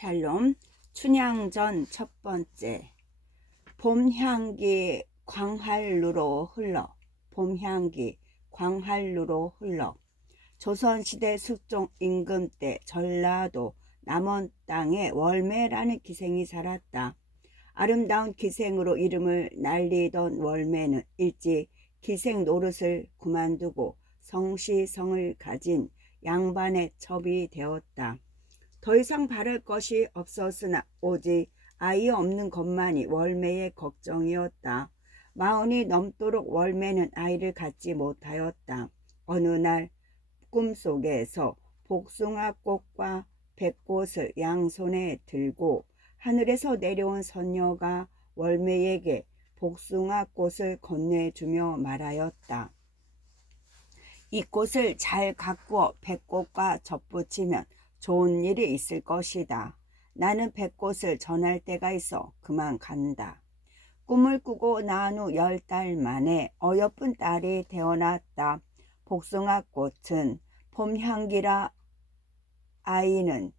샬롬. 춘향전 첫 번째. 봄향기 광활루로 흘러. 봄향기 광활루로 흘러. 조선시대 숙종 임금 때 전라도 남원 땅에 월매라는 기생이 살았다. 아름다운 기생으로 이름을 날리던 월매는 일찍 기생 노릇을 그만두고 성시성을 가진 양반의 첩이 되었다. 더 이상 바랄 것이 없었으나 오직 아이 없는 것만이 월매의 걱정이었다. 마흔이 넘도록 월매는 아이를 갖지 못하였다. 어느 날 꿈속에서 복숭아꽃과 백꽃을 양손에 들고 하늘에서 내려온 선녀가 월매에게 복숭아꽃을 건네주며 말하였다. 이 꽃을 잘 가꾸어 백꽃과 접붙이면 좋은 일이 있을 것이다. 나는 백꽃을 전할 때가 있어 그만 간다. 꿈을 꾸고 난 후 10달 만에 어여쁜 딸이 태어났다. 복숭아꽃은 봄향기라 아이는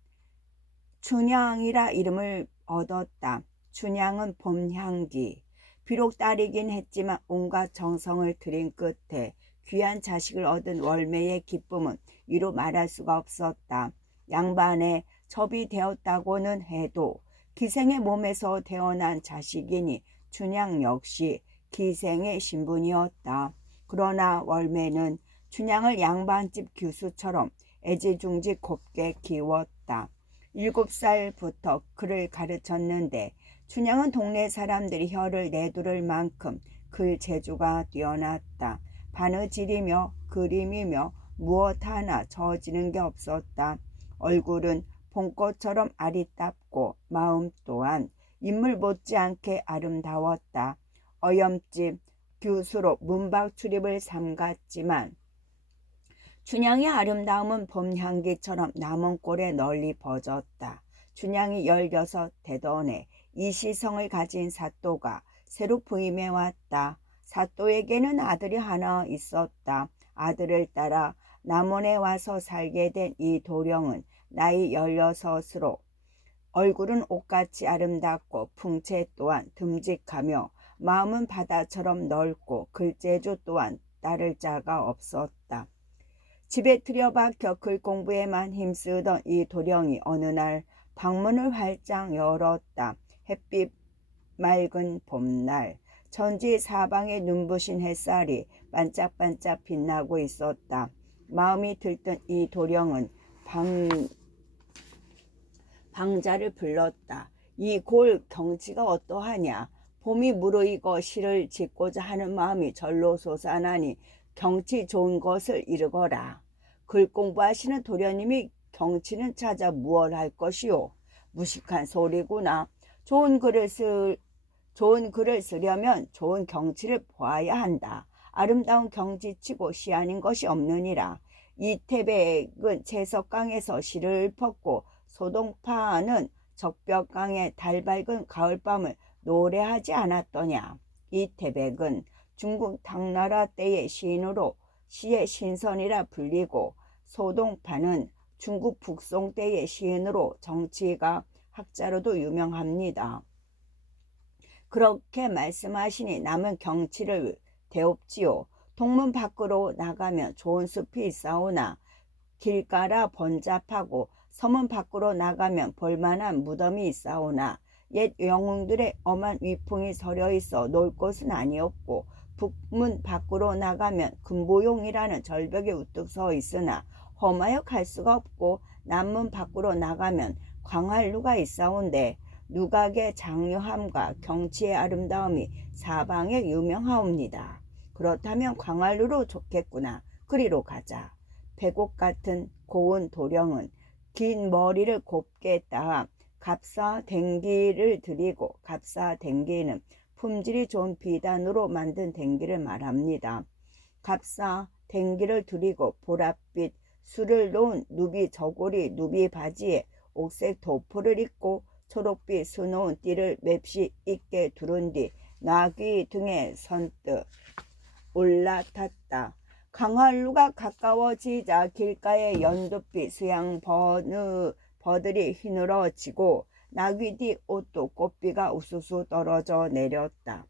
춘향이라 이름을 얻었다. 춘향은 봄향기. 비록 딸이긴 했지만 온갖 정성을 들인 끝에 귀한 자식을 얻은 월매의 기쁨은 이루 말할 수가 없었다. 양반의 첩이 되었다고는 해도 기생의 몸에서 태어난 자식이니 춘향 역시 기생의 신분이었다. 그러나 월매는 춘향을 양반집 교수처럼 애지중지 곱게 키웠다. 7살부터 글을 가르쳤는데 춘향은 동네 사람들이 혀를 내두를 만큼 글 재주가 뛰어났다. 바느질이며 그림이며 무엇 하나 저지른 게 없었다. 얼굴은 봄꽃처럼 아리답고 마음 또한 인물 못지않게 아름다웠다. 어염집 교수로 문박 출입을 삼갔지만 춘향의 아름다움은 봄향기처럼 남원골에 널리 퍼졌다. 춘향이 16 되던 해 이시성을 가진 사또가 새로 부임해 왔다. 사또에게는 아들이 하나 있었다. 아들을 따라 남원에 와서 살게 된 이 도령은 나이 16으로 얼굴은 옷같이 아름답고 풍채 또한 듬직하며 마음은 바다처럼 넓고 글재주 또한 따를 자가 없었다. 집에 들여박혀 글 공부에만 힘쓰던 이 도령이 어느 날 방문을 활짝 열었다. 햇빛 맑은 봄날 천지 사방에 눈부신 햇살이 반짝반짝 빛나고 있었다. 마음이 들뜬 이 도령은 방자를 불렀다. 이 골 경치가 어떠하냐. 봄이 무르익어 시를 짓고자 하는 마음이 절로 솟아나니 경치 좋은 것을 이르거라. 글 공부하시는 도련님이 경치는 찾아 무얼 할 것이오. 무식한 소리구나. 좋은 글을 쓰려면 좋은 경치를 보아야 한다. 아름다운 경치치고 시 아닌 것이 없느니라. 이태백은 채석강에서 시를 읊었고 소동파는 적벽강의 달밝은 가을밤을 노래하지 않았더냐. 이태백은 중국 당나라 때의 시인으로 시의 신선이라 불리고 소동파는 중국 북송 때의 시인으로 정치가 학자로도 유명합니다. 그렇게 말씀하시니 남은 경치를 대옵지요. 동문 밖으로 나가면 좋은 숲이 있사오나 길가라 번잡하고 서문 밖으로 나가면 볼만한 무덤이 있사오나 옛 영웅들의 엄한 위풍이 서려 있어 놀 곳은 아니었고 북문 밖으로 나가면 금보용이라는 절벽에 우뚝 서 있으나 험하여 갈 수가 없고 남문 밖으로 나가면 광활루가 있사온데 누각의 장려함과 경치의 아름다움이 사방에 유명하옵니다. 그렇다면 광활루로 좋겠구나. 그리로 가자. 백옥 같은 고운 도령은 긴 머리를 곱게 따 갑사댕기를 들이고 갑사댕기는 품질이 좋은 비단으로 만든 댕기를 말합니다. 갑사댕기를 들이고 보랏빛 술을 놓은 누비 저고리 누비 바지에 옥색 도포를 입고 초록빛 수놓은 띠를 맵시 있게 두른 뒤 나귀 등에 선뜻 올라탔다. 광활루가 가까워지자 길가에 연두빛 수양 버느 버들이 휘늘어지고 나귀 뒤 옷도 꽃비가 우수수 떨어져 내렸다.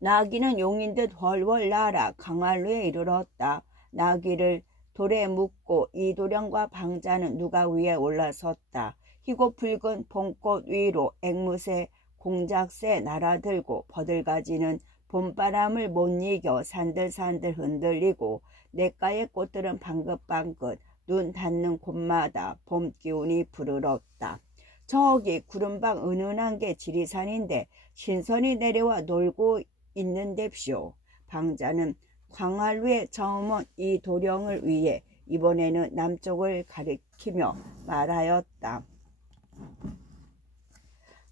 나귀는 용인 듯 훨훨 날아 강활루에 이르렀다. 나귀를 돌에 묶고 이도령과 방자는 누가 위에 올라섰다. 희고 붉은 봄꽃 위로 앵무새 공작새 날아들고 버들가지는 봄바람을 못 이겨 산들산들 흔들리고 냇가의 꽃들은 방긋방긋 눈 닿는 곳마다 봄 기운이 부르렀다. 저기 구름방 은은한 게 지리산인데 신선이 내려와 놀고 있는데쇼. 방자는 광활루에 처음 온 이 도령을 위해 이번에는 남쪽을 가리키며 말하였다.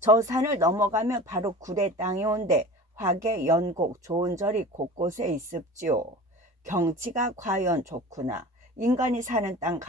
저 산을 넘어가면 바로 구례 땅이 온데 화계, 연곡, 좋은 절이 곳곳에 있습지요. 경치가 과연 좋구나. 인간이 사는 땅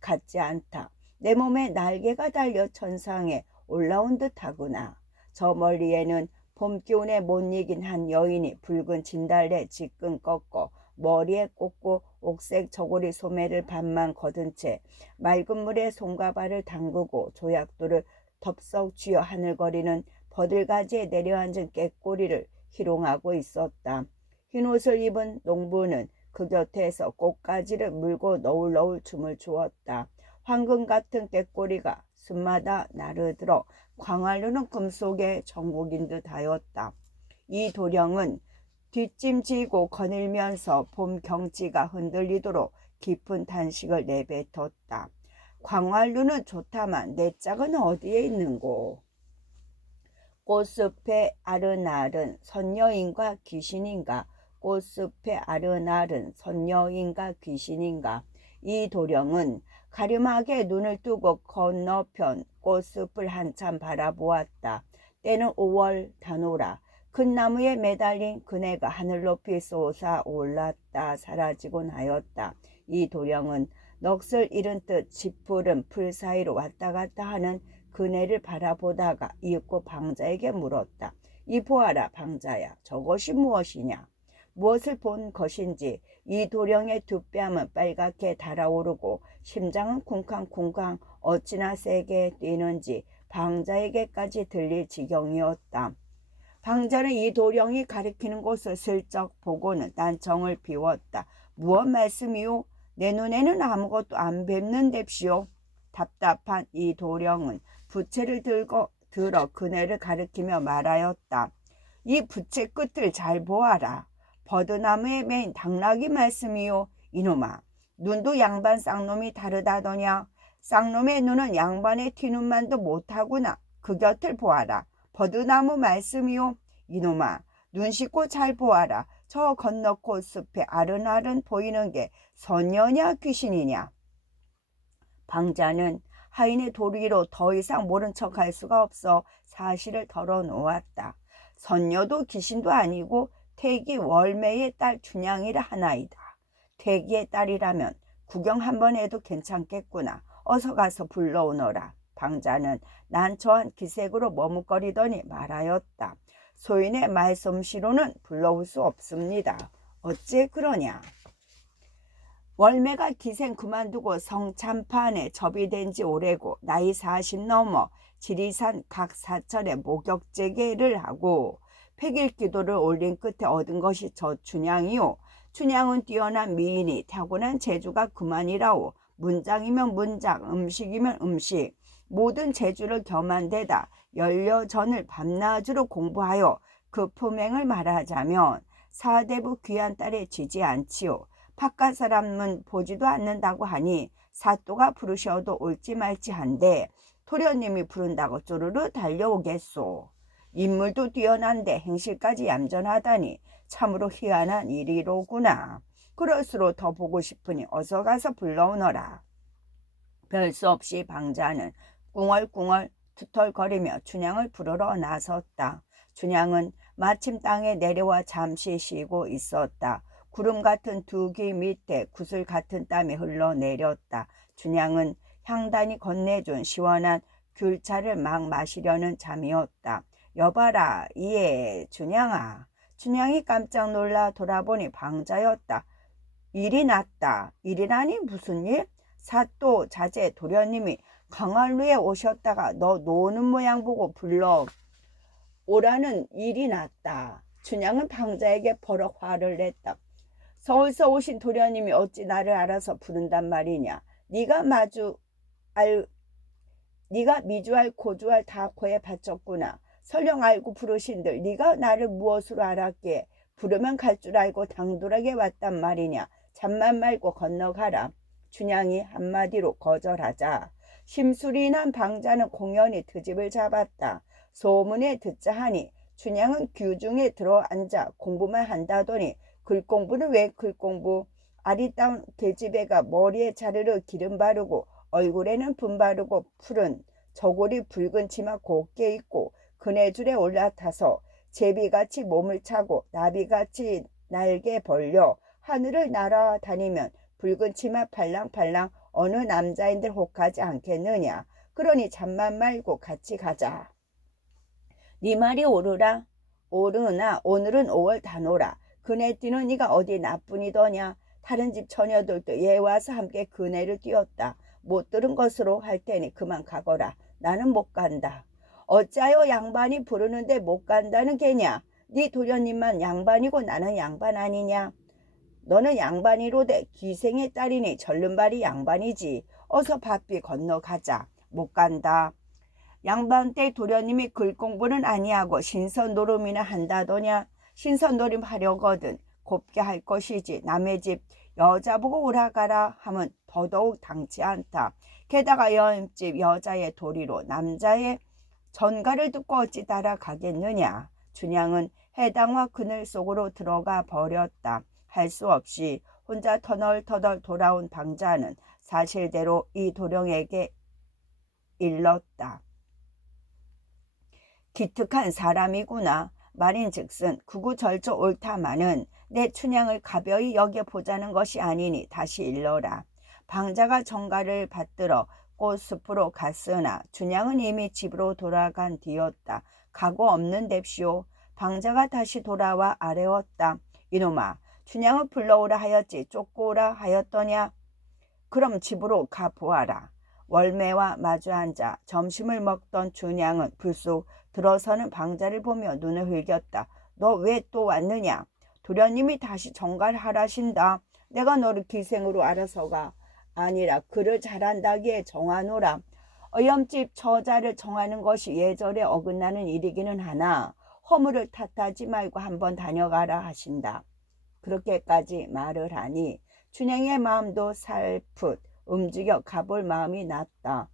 같지 않다. 내 몸에 날개가 달려 천상에 올라온 듯하구나. 저 멀리에는 봄 기운에 못 이긴 한 여인이 붉은 진달래 지끈 꺾어 머리에 꽂고 옥색 저고리 소매를 반만 걷은 채 맑은 물에 손과 발을 담그고 조약돌을 덥석 쥐어 하늘거리는 버들가지에 내려앉은 꾀꼬리를 희롱하고 있었다. 흰옷을 입은 농부는 그 곁에서 꽃가지를 물고 너울너울 춤을 추었다. 황금 같은 꾀꼬리가 숲마다 나르들어 광활루는 꿈속의 정복인 듯 하였다. 이 도령은 뒷짐지고 거닐면서 봄 경치가 흔들리도록 깊은 탄식을 내뱉었다. 광활루는 좋다만 내 짝은 어디에 있는고? 꽃숲에 아른아른 선녀인가 귀신인가? 꽃숲에 아른아른 선녀인가 귀신인가? 이 도령은 가름하게 눈을 뜨고 건너편 꽃숲을 한참 바라보았다. 때는 5월 단오라. 큰 나무에 매달린 그네가 하늘 높이 솟아 올랐다 사라지곤 하였다. 이 도령은 넋을 잃은 듯 짙푸른 풀 사이로 왔다 갔다 하는 그네를 바라보다가 이윽고 방자에게 물었다. 이 보아라 방자야, 저것이 무엇이냐? 무엇을 본 것인지 이 도령의 두 뺨은 빨갛게 달아오르고 심장은 쿵쾅쿵쾅 어찌나 세게 뛰는지 방자에게까지 들릴 지경이었다. 방자는 이 도령이 가리키는 곳을 슬쩍 보고는 딴청을 비웠다. 무엇 말씀이오? 내 눈에는 아무것도 안 뵙는뎁시오. 답답한 이 도령은 부채를 들어 그네를 가리키며 말하였다. 이 부채 끝을 잘 보아라. 버드나무에 맨 당나귀 말씀이요. 이놈아, 눈도 양반 쌍놈이 다르다더냐. 쌍놈의 눈은 양반의 튀눈만도 못하구나. 그 곁을 보아라. 버드나무 말씀이요. 이놈아, 눈 씻고 잘 보아라. 저 건너 꽃숲에 아른아른 보이는 게 선녀냐 귀신이냐. 방자는 하인의 도리로 더 이상 모른 척할 수가 없어 사실을 털어놓았다. 선녀도 귀신도 아니고 태기 월매의 딸 춘향이라 하나이다. 태기의 딸이라면 구경 한번 해도 괜찮겠구나. 어서 가서 불러오너라. 방자는 난처한 기색으로 머뭇거리더니 말하였다. 소인의 말솜씨로는 불러올 수 없습니다. 어째 그러냐? 월매가 기생 그만두고 성참판에 접이 된 지 오래고 나이 40 넘어 지리산 각 사철에 목욕제계를 하고 폐길기도를 올린 끝에 얻은 것이 저 춘향이요. 춘향은 뛰어난 미인이 타고난 재주가 그만이라오. 문장이면 문장, 음식이면 음식, 모든 재주를 겸한 데다 연려전을 밤낮으로 공부하여 그 품행을 말하자면 사대부 귀한 딸에 지지 않지요. 바깥 사람은 보지도 않는다고 하니 사또가 부르셔도 올지 말지 한데 토련님이 부른다고 쪼르르 달려오겠소. 인물도 뛰어난데 행실까지 얌전하다니 참으로 희한한 일이로구나. 그럴수록 더 보고 싶으니 어서 가서 불러오너라. 별 수 없이 방자는 꿍얼꿍얼 투덜거리며 춘향을 부르러 나섰다. 춘향은 마침 땅에 내려와 잠시 쉬고 있었다. 구름 같은 두 귀 밑에 구슬 같은 땀이 흘러내렸다. 춘향은 향단이 건네준 시원한 귤차를 막 마시려는 참이었다. 여봐라, 예, 춘향아. 춘향이 깜짝 놀라 돌아보니 방자였다. 일이 났다. 일이라니 무슨 일? 사또 자제 도련님이 광활루에 오셨다가 너 노는 모양 보고 불러 오라는 일이 났다. 춘향은 방자에게 버럭 화를 냈다. 서울서 오신 도련님이 어찌 나를 알아서 부른단 말이냐. 네가 미주알 고주알 다 코에 바쳤구나. 설령 알고 부르신들 네가 나를 무엇으로 알았기에 부르면 갈 줄 알고 당돌하게 왔단 말이냐. 잠만 말고 건너가라. 춘향이 한마디로 거절하자 심술이 난 방자는 공연히 트집을 잡았다. 소문에 듣자 하니 춘향은 규중에 들어앉아 공부만 한다더니 글공부는 왜 글공부? 아리따운 계집애가 머리에 자르르 기름 바르고 얼굴에는 분 바르고 푸른 저고리 붉은 치마 곱게 입고 그네줄에 올라타서 제비같이 몸을 차고 나비같이 날개 벌려 하늘을 날아다니면 붉은 치마 팔랑팔랑 어느 남자인들 혹하지 않겠느냐. 그러니 잠만 말고 같이 가자. 네 말이 오르나 오늘은 5월 단오라. 그네 뛰는 네가 어디 나뿐이더냐. 다른 집 처녀들도 얘 와서 함께 그네를 뛰었다. 못 들은 것으로 할 테니 그만 가거라. 나는 못 간다. 어찌하여 양반이 부르는데 못 간다는 게냐. 네 도련님만 양반이고 나는 양반 아니냐. 너는 양반이로되 기생의 딸이니 절름발이 양반이지. 어서 바삐 건너가자. 못 간다. 양반 때 도련님이 글공부는 아니하고 신선노름이나 한다더냐. 신선노름 하려거든 곱게 할 것이지 남의 집 여자 보고 오라가라 하면 더더욱 당치 않다. 게다가 여인집 여자의 도리로 남자의 전가를 듣고 어찌 따라가겠느냐. 춘향은 해당과 그늘 속으로 들어가 버렸다. 할 수 없이 혼자 터널터널 돌아온 방자는 사실대로 이 도령에게 일렀다. 기특한 사람이구나. 말인즉슨 구구절조 옳다마는 내 춘향을 가벼이 여겨보자는 것이 아니니 다시 일러라. 방자가 정가를 받들어 꽃숲으로 갔으나 춘향은 이미 집으로 돌아간 뒤였다. 가고 없는 뎁시오. 방자가 다시 돌아와 아뢰었다. 이놈아, 춘향을 불러오라 하였지 쫓고 오라 하였더냐. 그럼 집으로 가보아라. 월매와 마주 앉아 점심을 먹던 춘향은 불쑥 들어서는 방자를 보며 눈을 흘겼다. 너 왜 또 왔느냐. 도련님이 다시 정가를 하라신다. 내가 너를 기생으로 알아서가 아니라 그를 잘한다기에 정하노라. 어염집 처자를 정하는 것이 예절에 어긋나는 일이기는 하나 허물을 탓하지 말고 한번 다녀가라 하신다. 그렇게까지 말을 하니 춘향의 마음도 살풋 움직여 가볼 마음이 났다.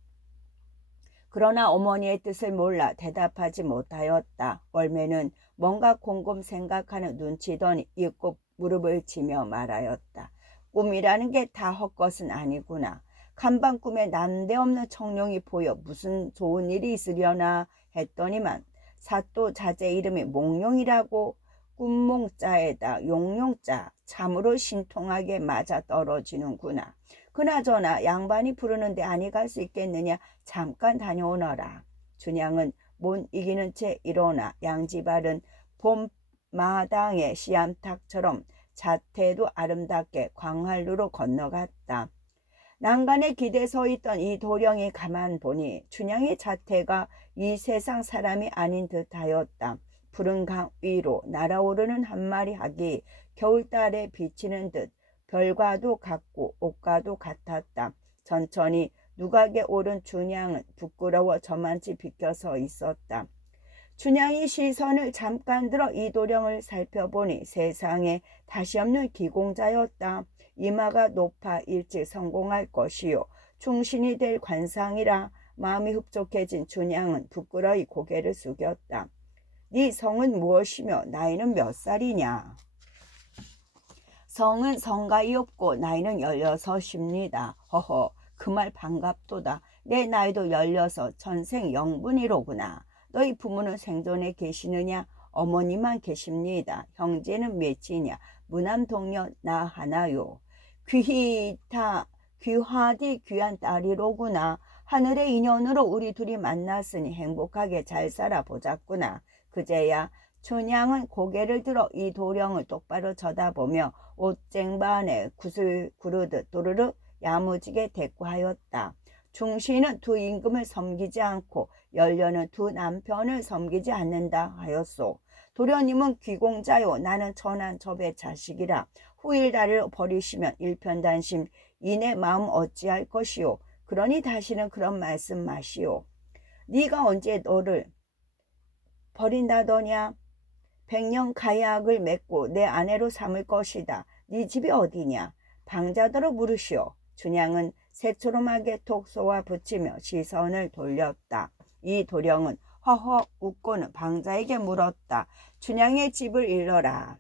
그러나 어머니의 뜻을 몰라 대답하지 못하였다. 월매는 뭔가 곰곰 생각하는 눈치더니 입고 무릎을 치며 말하였다. 꿈이라는 게 다 헛것은 아니구나. 간밤 꿈에 난데없는 청룡이 보여 무슨 좋은 일이 있으려나 했더니만 사또 자제 이름이 몽룡이라고 꿈몽자에다 용룡자 참으로 신통하게 맞아 떨어지는구나. 그나저나 양반이 부르는데 아니 갈 수 있겠느냐. 잠깐 다녀오너라. 춘향은 못 이기는 채 일어나 양지발은 봄마당의 씨암탉처럼 자태도 아름답게 광활루로 건너갔다. 난간에 기대 서 있던 이 도령이 가만 보니 춘향의 자태가 이 세상 사람이 아닌 듯하였다. 푸른 강 위로 날아오르는 한 마리 학이 겨울달에 비치는 듯 별과도 같고 옷과도 같았다. 천천히 누각에 오른 춘향은 부끄러워 저만치 비껴서 있었다. 춘향이 시선을 잠깐 들어 이도령을 살펴보니 세상에 다시 없는 기공자였다. 이마가 높아 일찍 성공할 것이요 충신이 될 관상이라 마음이 흡족해진 춘향은 부끄러이 고개를 숙였다. 네 성은 무엇이며 나이는 몇 살이냐. 성은 성가이 없고 나이는 16입니다. 허허, 그 말 반갑도다. 내 나이도 16 전생 영분이로구나. 너희 부모는 생존에 계시느냐? 어머니만 계십니다. 형제는 몇이냐? 무남 동료 나 하나요. 귀하디 귀한 딸이로구나. 하늘의 인연으로 우리 둘이 만났으니 행복하게 잘 살아보자꾸나. 그제야 춘향은 고개를 들어 이 도령을 똑바로 쳐다보며 옷쟁반에 굿을 구르듯 도르르 야무지게 대꾸하였다. 중시는 두 임금을 섬기지 않고 연료는 두 남편을 섬기지 않는다 하였소. 도련님은 귀공자요 나는 천한첩의 자식이라 후일다를 버리시면 일편단심 이내 마음 어찌할 것이요. 그러니 다시는 그런 말씀 마시오. 네가 언제 너를 버린다더냐. 백년 가약을 맺고 내 아내로 삼을 것이다. 네 집이 어디냐. 방자더러 물으시오. 춘향은 새초롬하게 톡 쏘아 붙이며 시선을 돌렸다. 이 도령은 허허 웃고는 방자에게 물었다. 춘향의 집을 일러라.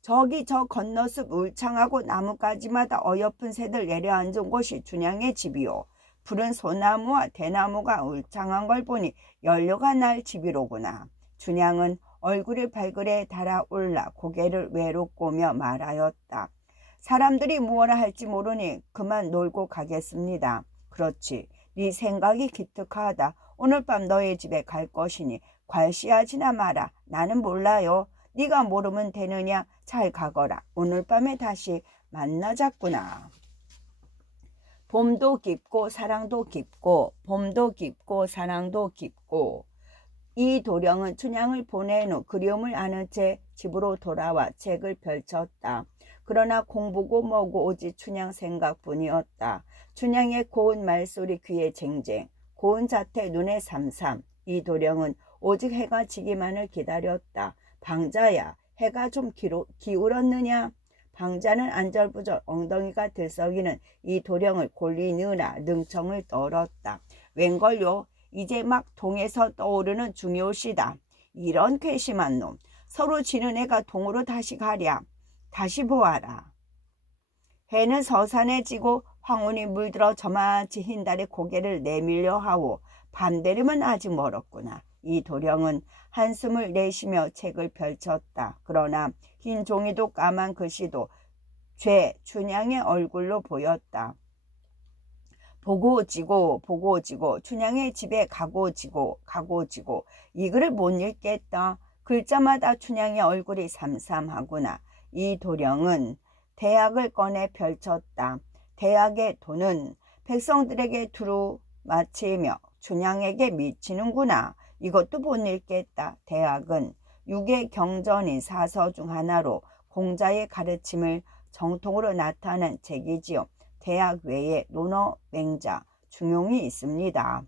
저기 저 건너숲 울창하고 나뭇가지마다 어여쁜 새들 내려앉은 곳이 춘향의 집이요. 푸른 소나무와 대나무가 울창한 걸 보니 연료가 날 집이로구나. 춘향은 얼굴이 발그레 달아올라 고개를 외롭고며 말하였다. 사람들이 무엇라 할지 모르니 그만 놀고 가겠습니다. 그렇지. 네 생각이 기특하다. 오늘 밤 너의 집에 갈 것이니 괄시하지나 마라. 나는 몰라요. 네가 모르면 되느냐. 잘 가거라. 오늘 밤에 다시 만나자꾸나. 봄도 깊고 사랑도 깊고 봄도 깊고 사랑도 깊고. 이 도령은 춘향을 보낸 후 그리움을 아는 채 집으로 돌아와 책을 펼쳤다. 그러나 공부고 뭐고 오직 춘향 생각뿐이었다. 춘향의 고운 말소리 귀에 쟁쟁, 고운 자태 눈에 삼삼. 이 도령은 오직 해가 지기만을 기다렸다. 방자야, 해가 좀 기울었느냐? 방자는 안절부절 엉덩이가 들썩이는 이 도령을 골리느라 능청을 떨었다. 웬걸요? 이제 막 동에서 떠오르는 중요시다. 이런 괘씸한 놈. 서로 지는 애가 동으로 다시 가랴. 다시 보아라. 해는 서산에 지고 황혼이 물들어 저마치 흰달에 고개를 내밀려 하오. 밤 되려면 아직 멀었구나. 이 도령은 한숨을 내쉬며 책을 펼쳤다. 그러나 흰 종이도 까만 글씨도 춘향의 얼굴로 보였다. 보고 지고 보고 지고 춘향의 집에 가고 지고 이 글을 못 읽겠다. 글자마다 춘향의 얼굴이 삼삼하구나. 이 도령은 대학을 꺼내 펼쳤다. 대학의 도는 백성들에게 두루 마치며 춘향에게 미치는구나. 이것도 못 읽겠다. 대학은 육의 경전인 사서 중 하나로 공자의 가르침을 정통으로 나타낸 책이지요. 대학 외에 논어, 맹자, 중용이 있습니다.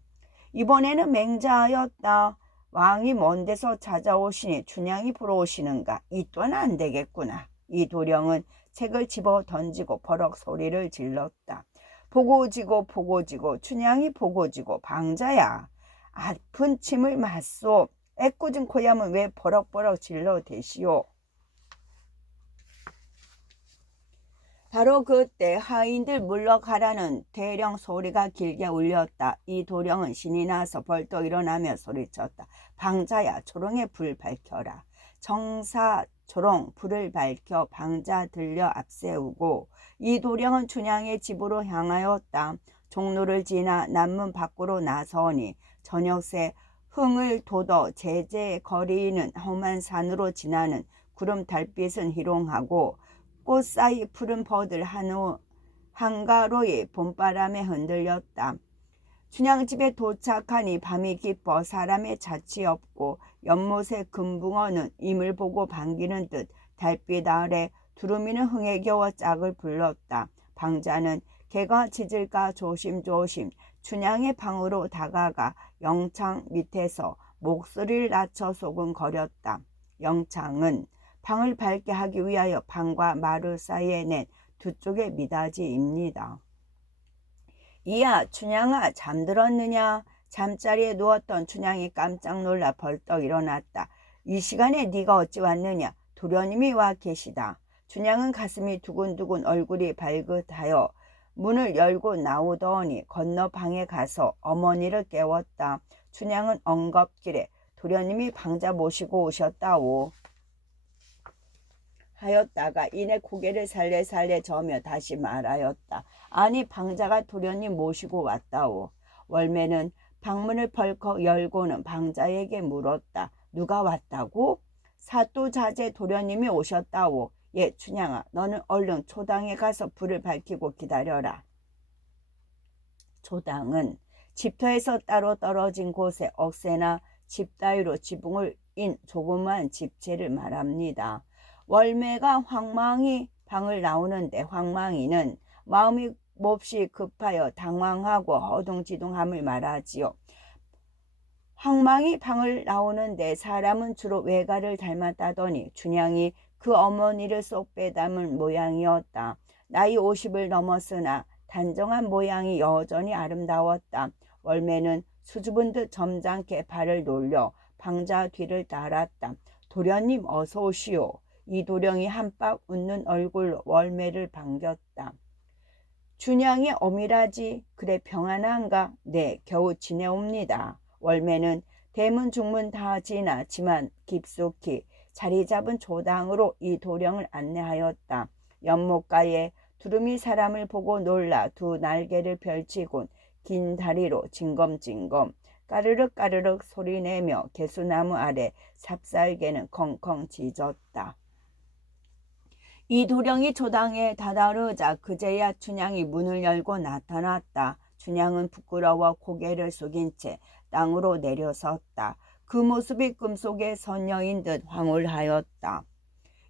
이번에는 맹자였다. 왕이 먼 데서 찾아오시니 춘향이 보러 오시는가? 이 또한 안 되겠구나. 이 도령은 책을 집어 던지고 버럭 소리를 질렀다. 보고 지고 보고 지고 춘향이 보고 지고. 방자야, 아픈 침을 맞소. 애꿎은 고함은 왜 버럭버럭 질러대시오. 바로 그때 하인들 물러가라는 대령 소리가 길게 울렸다. 이 도령은 신이 나서 벌떡 일어나며 소리쳤다. 방자야, 초롱에 불 밝혀라. 정사 초롱 불을 밝혀 방자 들려 앞세우고. 이 도령은 춘향의 집으로 향하였다. 종로를 지나 남문 밖으로 나서니 저녁새 흥을 돋워 제제거리는 험한 산으로 지나는 구름 달빛은 희롱하고 꽃 사이 푸른 버들 한가로이 봄바람에 흔들렸다. 춘향집에 도착하니 밤이 깊어 사람의 자취 없고 연못의 금붕어는 임을 보고 반기는 듯 달빛 아래 두루미는 흥에 겨워 짝을 불렀다. 방자는 개가 짖을까 조심조심 춘향의 방으로 다가가 영창 밑에서 목소리를 낮춰 소근거렸다. 영창은 방을 밝게 하기 위하여 방과 마루 사이에 낸 두 쪽의 미닫이입니다. 이야, 춘향아, 잠들었느냐? 잠자리에 누웠던 춘향이 깜짝 놀라 벌떡 일어났다. 이 시간에 네가 어찌 왔느냐? 도련님이 와 계시다. 춘향은 가슴이 두근두근 얼굴이 발긋하여 문을 열고 나오더니 건너 방에 가서 어머니를 깨웠다. 춘향은 엉겁길에 도련님이 방자 모시고 오셨다오 하였다가 이내 고개를 살래살래 저며 다시 말하였다. 아니, 방자가 도련님 모시고 왔다오. 월매는 방문을 벌컥 열고는 방자에게 물었다. 누가 왔다고? 사또자제 도련님이 오셨다오. 예, 춘향아, 너는 얼른 초당에 가서 불을 밝히고 기다려라. 조당은 집터에서 따로 떨어진 곳에 억새나 집 따위로 지붕을 인 조그만 집체를 말합니다. 월매가 황망히 방을 나오는데 황망이는 마음이 몹시 급하여 당황하고 허둥지둥함을 말하지요. 황망히 방을 나오는데 사람은 주로 외가를 닮았다더니 춘향이 그 어머니를 쏙 빼닮은 모양이었다. 나이 50을 넘었으나 단정한 모양이 여전히 아름다웠다. 월매는 수줍은 듯 점잖게 발을 놀려 방자 뒤를 따랐다. 도련님 어서 오시오. 이 도령이 한박 웃는 얼굴로 월매를 반겼다. 춘향이 어미라지 그래 평안한가? 네, 겨우 지내옵니다. 월매는 대문 중문 다 지나지만 깊숙이 자리 잡은 조당으로 이 도령을 안내하였다. 연못가에 두루미 사람을 보고 놀라 두 날개를 펼치곤 긴 다리로 징검징검 까르륵 까르륵 소리내며 개수나무 아래 삽살개는 컹컹 짖었다. 이 도령이 조당에 다다르자 그제야 춘향이 문을 열고 나타났다. 춘향은 부끄러워 고개를 숙인 채 땅으로 내려섰다. 그 모습이 꿈속의 선녀인 듯 황홀하였다.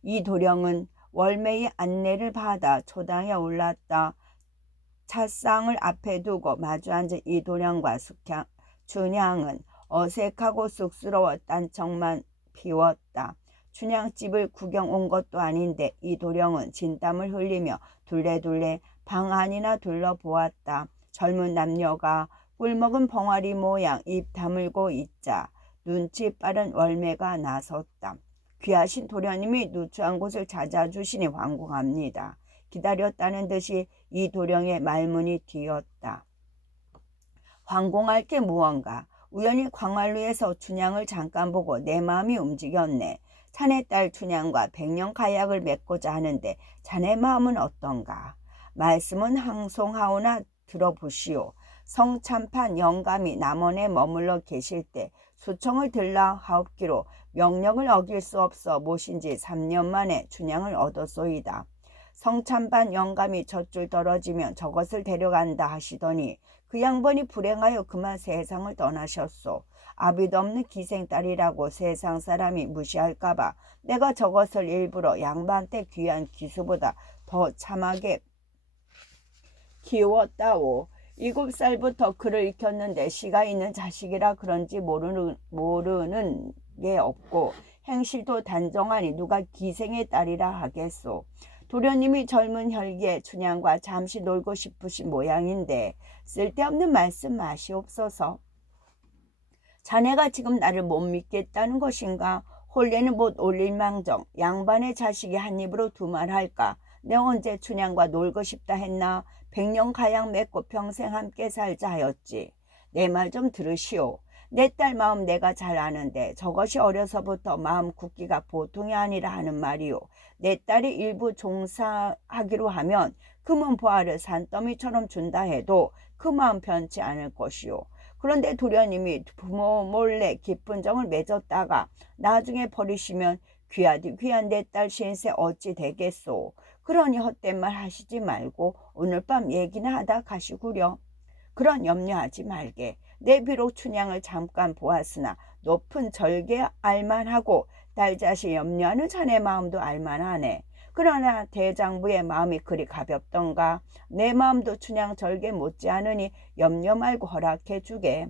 이 도령은 월매의 안내를 받아 초당에 올랐다. 찻상을 앞에 두고 마주 앉은 이 도령과 춘향은 어색하고 쑥스러워 딴청만 피웠다. 춘향집을 구경 온 것도 아닌데 이 도령은 진땀을 흘리며 둘레둘레 방 안이나 둘러보았다. 젊은 남녀가 꿀먹은 벙아리 모양 입 다물고 있자 눈치 빠른 월매가 나섰다. 귀하신 도련님이 누추한 곳을 찾아주시니 황공합니다. 기다렸다는 듯이 이 도령의 말문이 튀었다. 황공할 게 무언가. 우연히 광활루에서 춘향을 잠깐 보고 내 마음이 움직였네. 자네 딸 춘향과 백년 가약을 맺고자 하는데 자네 마음은 어떤가? 말씀은 항송하오나 들어보시오. 성참판 영감이 남원에 머물러 계실 때 수청을 들라 하옵기로 명령을 어길 수 없어 모신 지 3년 만에 춘향을 얻었소이다. 성참반 영감이 젖줄 떨어지면 저것을 데려간다 하시더니 그 양반이 불행하여 그만 세상을 떠나셨소. 아비도 없는 기생딸이라고 세상 사람이 무시할까봐 내가 저것을 일부러 양반때 귀한 기수보다 더 참하게 키웠다오. 7살부터 글을 익혔는데 시가 있는 자식이라 그런지 모르는 게 없고 행실도 단정하니 누가 기생의 딸이라 하겠소. 도련님이 젊은 혈기에 춘향과 잠시 놀고 싶으신 모양인데 쓸데없는 말씀 마시옵소서. 자네가 지금 나를 못 믿겠다는 것인가? 혼례는 못 올릴망정 양반의 자식이 한 입으로 두 말 할까? 내 언제 춘향과 놀고 싶다 했나? 100년 가약 맺고 평생 함께 살자 하였지. 내 말 좀 들으시오. 내 딸 마음 내가 잘 아는데 저것이 어려서부터 마음 굳기가 보통이 아니라 하는 말이오. 내 딸이 일부 종사하기로 하면 금은 보화를 산더미처럼 준다 해도 그 마음 변치 않을 것이오. 그런데 도련님이 부모 몰래 깊은 정을 맺었다가 나중에 버리시면 귀하디 귀한 내 딸 신세 어찌 되겠소. 그러니 헛된 말 하시지 말고 오늘 밤 얘기나 하다 가시구려. 그런 염려하지 말게. 내 비록 춘향을 잠깐 보았으나 높은 절개 알만하고 딸 자식 염려하는 자네 마음도 알만하네. 그러나 대장부의 마음이 그리 가볍던가. 내 마음도 춘향 절개 못지않으니 염려 말고 허락해 주게.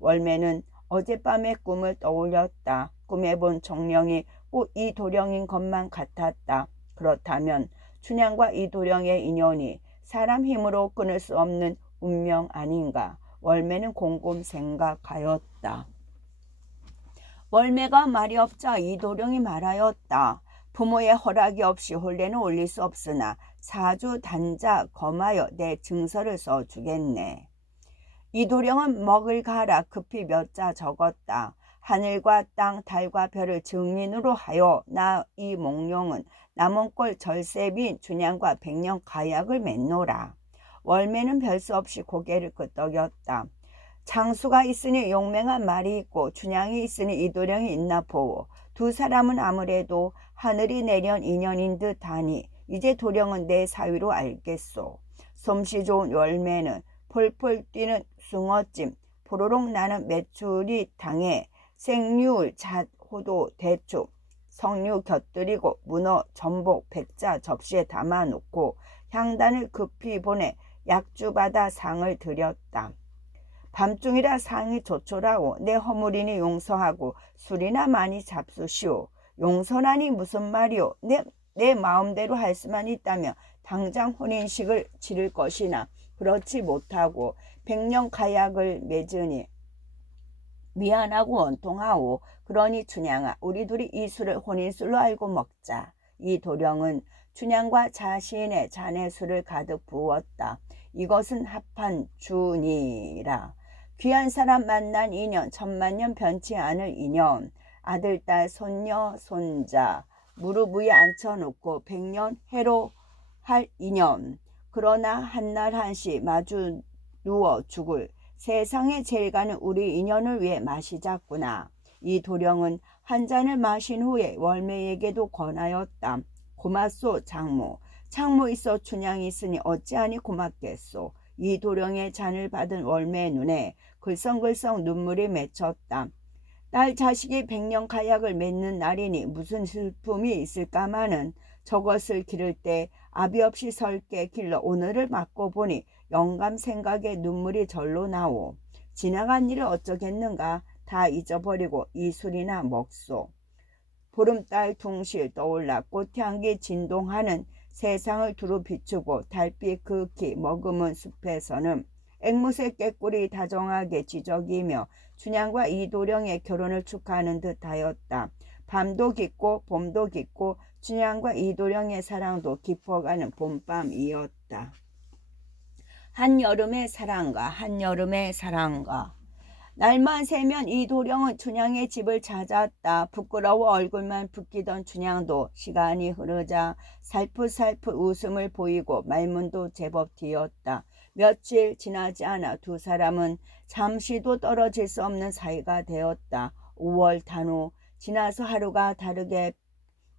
월매는 어젯밤의 꿈을 떠올렸다. 꿈에 본 정령이 꼭 이 도령인 것만 같았다. 그렇다면 춘향과 이 도령의 인연이 사람 힘으로 끊을 수 없는 운명 아닌가. 월매는 곰곰 생각하였다. 월매가 말이 없자 이 도령이 말하였다. 부모의 허락이 없이 혼례는 올릴 수 없으나 사주 단자 검하여 내 증서를 써주겠네. 이 도령은 먹을 가라 급히 몇 자 적었다. 하늘과 땅 달과 별을 증인으로 하여 나 이 몽룡은 남원골 절세빈 춘향과 100년 가약을 맺노라. 월매는 별수 없이 고개를 끄덕였다. 장수가 있으니 용맹한 말이 있고 춘향이 있으니 이 도령이 있나 보오. 두 사람은 아무래도 하늘이 내련 인연인 듯하니 이제 도령은 내 사위로 알겠소. 솜씨 좋은 월매는 폴폴 뛰는 숭어찜, 포로록 나는 메추리 당에 생률, 잣, 호도, 대추, 석류 곁들이고 문어, 전복, 백자 접시에 담아놓고 향단을 급히 보내 약주받아 상을 드렸다. 밤중이라 상이 조촐하고 내 허물이니 용서하고 술이나 많이 잡수시오. 용서라니 무슨 말이오. 내 마음대로 할 수만 있다면 당장 혼인식을 치를 것이나 그렇지 못하고 백년 가약을 맺으니 미안하고 원통하오. 그러니 춘향아, 우리 둘이 이 술을 혼인술로 알고 먹자. 이 도령은 춘향과 자신의 잔의술을 가득 부었다. 이것은 합한 주니라. 귀한 사람 만난 인연, 천만년 변치 않을 인연. 아들, 딸, 손녀, 손자 무릎 위에 앉혀놓고 백년 해로 할 인연. 그러나 한날 한시 마주 누워 죽을 세상에 제일 가는 우리 인연을 위해 마시자꾸나. 이 도령은 한 잔을 마신 후에 월매에게도 권하였다. 고맙소 장모. 장모 있어 춘향이 있으니 어찌하니 고맙겠소. 이 도령의 잔을 받은 월매의 눈에 글썽글썽 눈물이 맺혔다. 딸 자식이 백년 가약을 맺는 날이니 무슨 슬픔이 있을까마는 저것을 기를 때 아비 없이 설게 길러 오늘을 맞고 보니 영감 생각에 눈물이 절로 나오. 지나간 일을 어쩌겠는가. 다 잊어버리고 이 술이나 먹소. 보름달 둥실 떠올라 꽃향기 진동하는 세상을 두루 비추고 달빛 극히 머금은 숲에서는 앵무새 꾀꼬리 다정하게 지저귀며 춘향과 이도령의 결혼을 축하하는 듯하였다. 밤도 깊고 봄도 깊고 춘향과 이도령의 사랑도 깊어가는 봄밤이었다. 한여름의 사랑가, 한여름의 사랑가. 날만 새면 이도령은 춘향의 집을 찾았다. 부끄러워 얼굴만 붓기던 춘향도 시간이 흐르자 살풋살풋 웃음을 보이고 말문도 제법 튀었다. 며칠 지나지 않아 두 사람은 잠시도 떨어질 수 없는 사이가 되었다. 5월 단후 지나서 하루가 다르게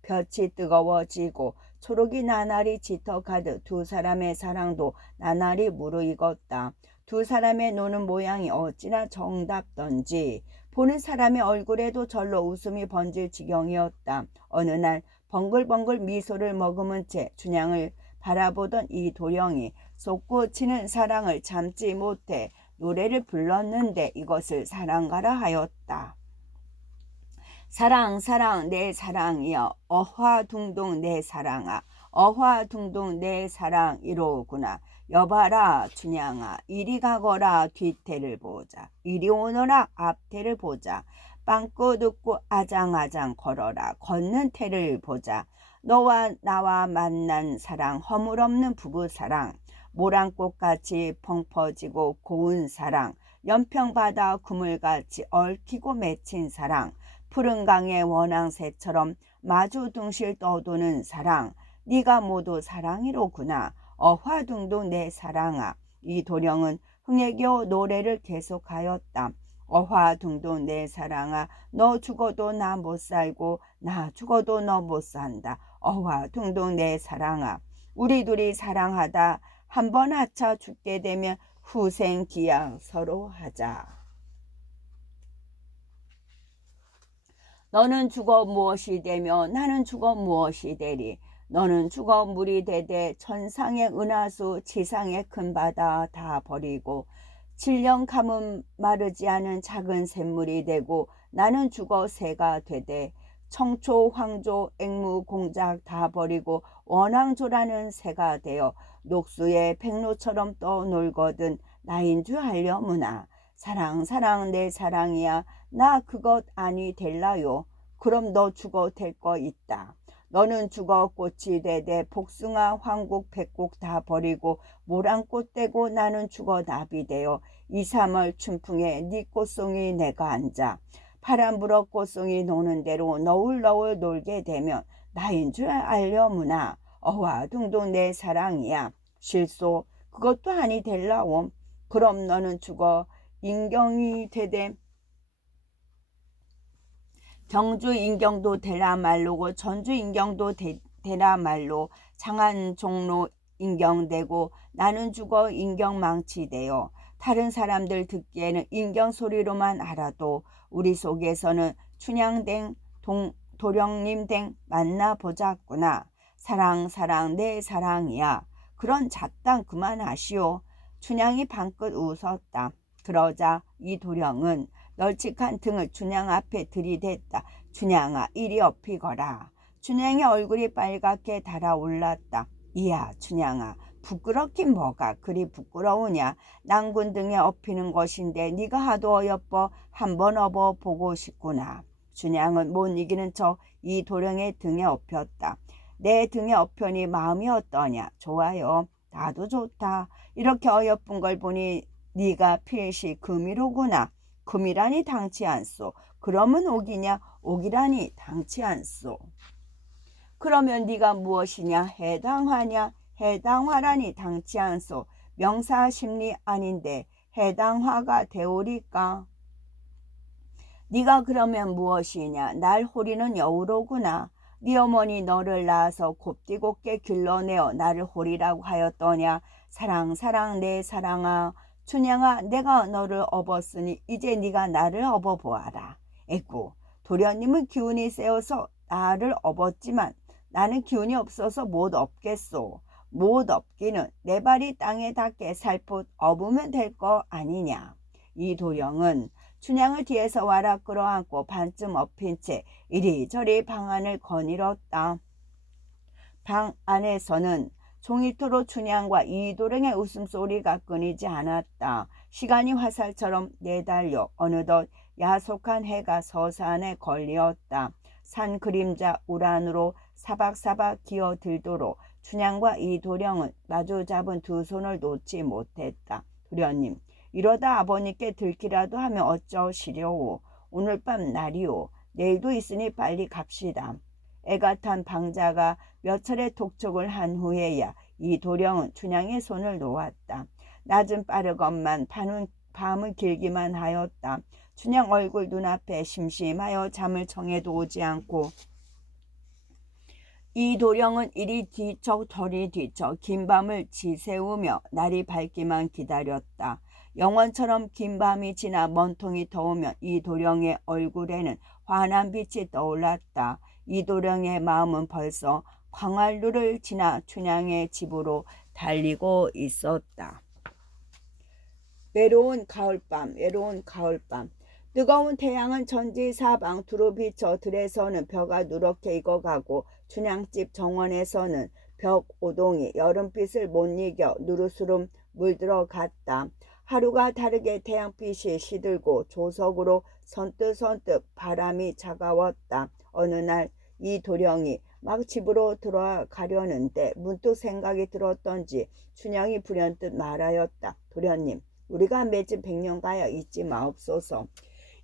볕이 뜨거워지고 초록이 나날이 짙어가듯 두 사람의 사랑도 나날이 무르익었다. 두 사람의 노는 모양이 어찌나 정답던지 보는 사람의 얼굴에도 절로 웃음이 번질 지경이었다. 어느 날 벙글벙글 미소를 머금은 채 춘향을 바라보던 이 도령이 솟구치는 사랑을 참지 못해 노래를 불렀는데 이것을 사랑가라 하였다. 사랑 사랑 내 사랑이여 어화둥둥 내 사랑아 어화둥둥 내 사랑 이로구나. 여봐라 춘향아 이리 가거라 뒤태를 보자 이리 오너라 앞태를 보자 빵꾸 듣고 아장아장 걸어라 걷는 태를 보자. 너와 나와 만난 사랑 허물없는 부부사랑 모란꽃같이 펑퍼지고 고운 사랑 연평바다 그물같이 얽히고 맺힌 사랑 푸른 강의 원앙새처럼 마주둥실 떠도는 사랑 네가 모두 사랑이로구나. 어화둥둥 내 사랑아. 이 도령은 흥에 겨워 노래를 계속하였다. 어화둥둥 내 사랑아 너 죽어도 나 못 살고 나 죽어도 너 못 산다. 어화둥둥 내 사랑아 우리 둘이 사랑하다 한번 하차 죽게 되면 후생 기약 서로 하자. 너는 죽어 무엇이 되며 나는 죽어 무엇이 되리. 너는 죽어 물이 되되 천상의 은하수 지상의 큰 바다 다 버리고 7년 가뭄 마르지 않은 작은 샘물이 되고 나는 죽어 새가 되되 청초 황조 앵무 공작 다 버리고 원앙조라는 새가 되어 녹수의 백로처럼 떠놀거든 나인 줄 알려무나. 사랑 사랑 내 사랑이야 나 그것 아니 될라요. 그럼 너 죽어 될 거 있다. 너는 죽어 꽃이 되되 복숭아 황국 백곡 다 버리고 모란꽃 되고 나는 죽어 나비 되어 2, 3월 춘풍에 네 꽃송이 내가 앉아 바람 불어 꽃송이 노는 대로 너울너울 놀게 되면 나인 줄 알려무나. 어와둥둥 내 사랑이야. 실소 그것도 아니 될라옴. 그럼 너는 죽어 인경이 되되 경주 인경도 되라 말로고 전주 인경도 되라 말로 장안 종로 인경되고 나는 죽어 인경망치되어 다른 사람들 듣기에는 인경 소리로만 알아도 우리 속에서는 춘향댕 도령님댕 만나보자꾸나. 사랑 사랑 내 사랑이야. 그런 잡담 그만하시오. 춘향이 방긋 웃었다. 그러자 이 도령은 널찍한 등을 춘향 앞에 들이댔다. 춘향아 이리 업히거라. 춘향의 얼굴이 빨갛게 달아올랐다. 이야 춘향아 부끄럽긴 뭐가 그리 부끄러우냐. 낭군 등에 업히는 것인데 네가 하도 어여뻐 한번 업어보고 싶구나. 춘향은 못 이기는 척 이 도령의 등에 업혔다. 내 등에 업혀니 마음이 어떠냐. 좋아요. 나도 좋다. 이렇게 어여쁜 걸 보니 네가 필시 금이로구나. 금이라니 당치 않소. 그러면 옥이냐. 옥이라니 당치 않소. 그러면 네가 무엇이냐. 해당화냐. 해당화라니 당치 않소. 명사심리 아닌데 해당화가 되오리까. 네가 그러면 무엇이냐. 날 호리는 여우로구나. 네 어머니 너를 낳아서 곱디곱게 길러내어 나를 호리라고 하였더냐. 사랑 사랑 내 사랑아. 춘향아 내가 너를 업었으니 이제 네가 나를 업어보아라. 에구 도련님은 기운이 세어서 나를 업었지만 나는 기운이 없어서 못 업겠소. 못 업기는 내 발이 땅에 닿게 살풋 업으면 될 거 아니냐. 이 도령은 춘향을 뒤에서 와라 끌어안고 반쯤 엎인 채 이리저리 방안을 거닐었다. 방 안에서는 종일토록 춘향과 이도령의 웃음소리가 끊이지 않았다. 시간이 화살처럼 내달려 어느덧 야속한 해가 서산에 걸리었다. 산 그림자 우란으로 사박사박 기어들도록 춘향과 이도령은 마주 잡은 두 손을 놓지 못했다. 도련님 이러다 아버님께 들키라도 하면 어쩌시려오. 오늘 밤 날이오. 내일도 있으니 빨리 갑시다. 애가 탄 방자가 몇 차례 독촉을 한 후에야 이 도령은 춘향의 손을 놓았다. 낮은 빠르건만 밤은 길기만 하였다. 춘향 얼굴 눈앞에 심심하여 잠을 청해도 오지 않고 이 도령은 이리 뒤척 저리 뒤척 긴 밤을 지새우며 날이 밝기만 기다렸다. 영원처럼 긴 밤이 지나 먼통이 더우면 이 도령의 얼굴에는 환한 빛이 떠올랐다. 이 도령의 마음은 벌써 광활루를 지나 춘향의 집으로 달리고 있었다. 외로운 가을밤, 외로운 가을밤. 뜨거운 태양은 전지사방 두루 비쳐 들에서는 벼가 누렇게 익어가고 춘향집 정원에서는 벽 오동이 여름빛을 못 이겨 누르스름 물들어갔다. 하루가 다르게 태양빛이 시들고 조석으로 선뜻선뜻 바람이 차가웠다. 어느 날 이 도령이 막 집으로 들어가려는데 문득 생각이 들었던지 춘향이 불현듯 말하였다. 도련님 우리가 매진 100년 가야 잊지 마옵소서.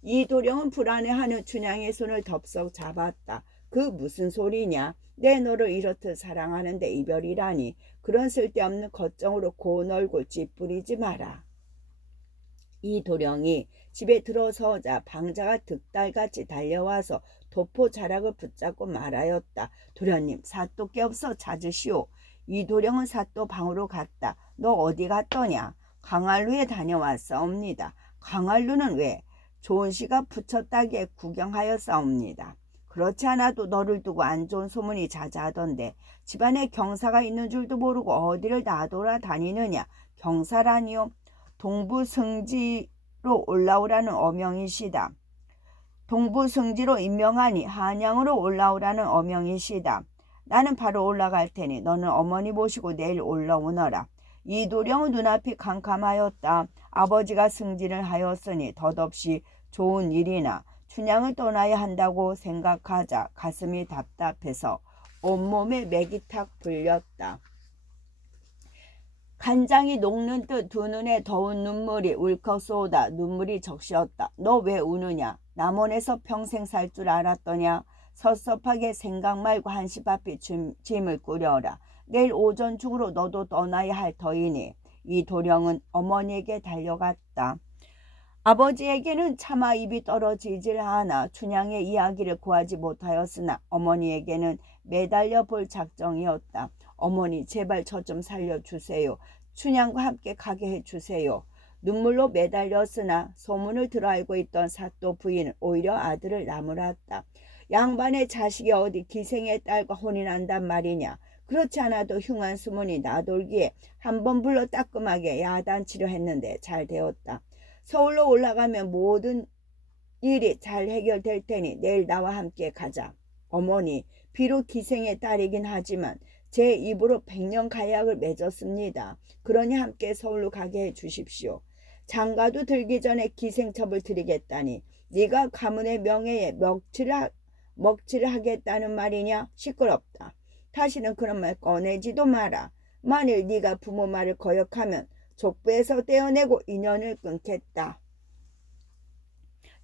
이 도령은 불안해하는 춘향의 손을 덥석 잡았다. 그 무슨 소리냐. 내 너를 이렇듯 사랑하는데 이별이라니. 그런 쓸데없는 걱정으로 고운 얼굴 찌푸리지 마라. 이 도령이 집에 들어서자 방자가 득달같이 달려와서 도포 자락을 붙잡고 말하였다. 도련님 사또께 없어 찾으시오. 이 도령은 사또 방으로 갔다. 너 어디 갔더냐. 강활루에 다녀왔사옵니다. 강활루는 왜? 좋은 시가 붙였다기에 구경하였사옵니다. 그렇지 않아도 너를 두고 안 좋은 소문이 자자하던데 집안에 경사가 있는 줄도 모르고 어디를 나돌아 다니느냐. 경사라니요. 동부승지로 올라오라는 어명이시다. 동부승지로 임명하니 한양으로 올라오라는 어명이시다. 나는 바로 올라갈 테니 너는 어머니 모시고 내일 올라오너라. 이 도령은 눈앞이 캄캄하였다. 아버지가 승진을 하였으니 덧없이 좋은 일이나 춘향을 떠나야 한다고 생각하자 가슴이 답답해서 온몸에 맥이 탁 불렸다. 간장이 녹는 듯 두 눈에 더운 눈물이 울컥 쏟아 눈물이 적시었다. 너 왜 우느냐. 남원에서 평생 살 줄 알았더냐. 섭섭하게 생각 말고 한시바삐 짐을 꾸려라. 내일 오전 중으로 너도 떠나야 할 터이니. 이 도령은 어머니에게 달려갔다. 아버지에게는 차마 입이 떨어지질 않아 춘향의 이야기를 구하지 못하였으나 어머니에게는 매달려 볼 작정이었다. 어머니 제발 저 좀 살려주세요. 춘향과 함께 가게 해주세요. 눈물로 매달렸으나 소문을 들어 알고 있던 사또 부인은 오히려 아들을 나무랐다. 양반의 자식이 어디 기생의 딸과 혼이 난단 말이냐. 그렇지 않아도 흉한 수문이 나돌기에 한 번 불러 따끔하게 야단치려 했는데 잘 되었다. 서울로 올라가면 모든 일이 잘 해결될 테니 내일 나와 함께 가자. 어머니, 비록 기생의 딸이긴 하지만 제 입으로 100년 가약을 맺었습니다. 그러니 함께 서울로 가게 해 주십시오. 장가도 들기 전에 기생첩을 드리겠다니 네가 가문의 명예에 먹칠을 하겠다는 말이냐? 시끄럽다. 다시는 그런 말 꺼내지도 마라. 만일 네가 부모 말을 거역하면 족부에서 떼어내고 인연을 끊겠다.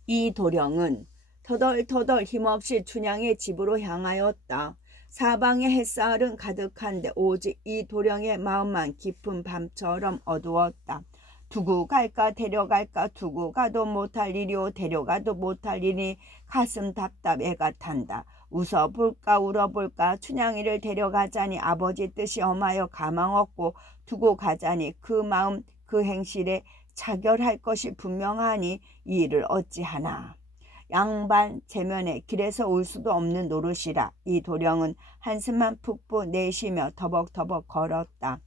이 도령은 터덜터덜 힘없이 춘향의 집으로 향하였다. 사방에 햇살은 가득한데 오직 이 도령의 마음만 깊은 밤처럼 어두웠다. 두고 갈까 데려갈까 두고 가도 못할 일이오 데려가도 못할 일이 가슴 답답 애가 탄다. 웃어볼까 울어볼까 춘향이를 데려가자니 아버지 뜻이 엄하여 가망 없고 두고 가자니 그 마음 그 행실에 차결할 것이 분명하니 이 일을 어찌하나. 양반 제면에 길에서 올 수도 없는 노릇이라 이 도령은 한숨만 푹푹 내쉬며 터벅터벅 걸었다.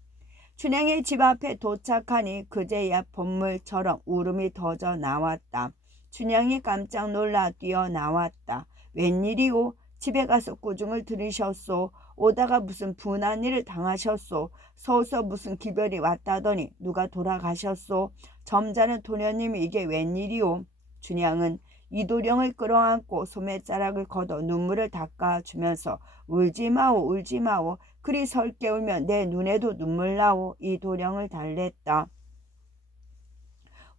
춘향의 집 앞에 도착하니 그제야 본물처럼 울음이 터져 나왔다. 춘향이 깜짝 놀라 뛰어나왔다. 웬일이오? 집에 가서 꾸중을 들으셨소? 오다가 무슨 분한 일을 당하셨소? 서울서 무슨 기별이 왔다더니 누가 돌아가셨소? 점잖은 도련님이 이게 웬일이오? 춘향은 이도령을 끌어안고 소매자락을 걷어 눈물을 닦아주면서 울지마오 울지마오 그리 설게 울면 내 눈에도 눈물 나오. 이도령을 달랬다.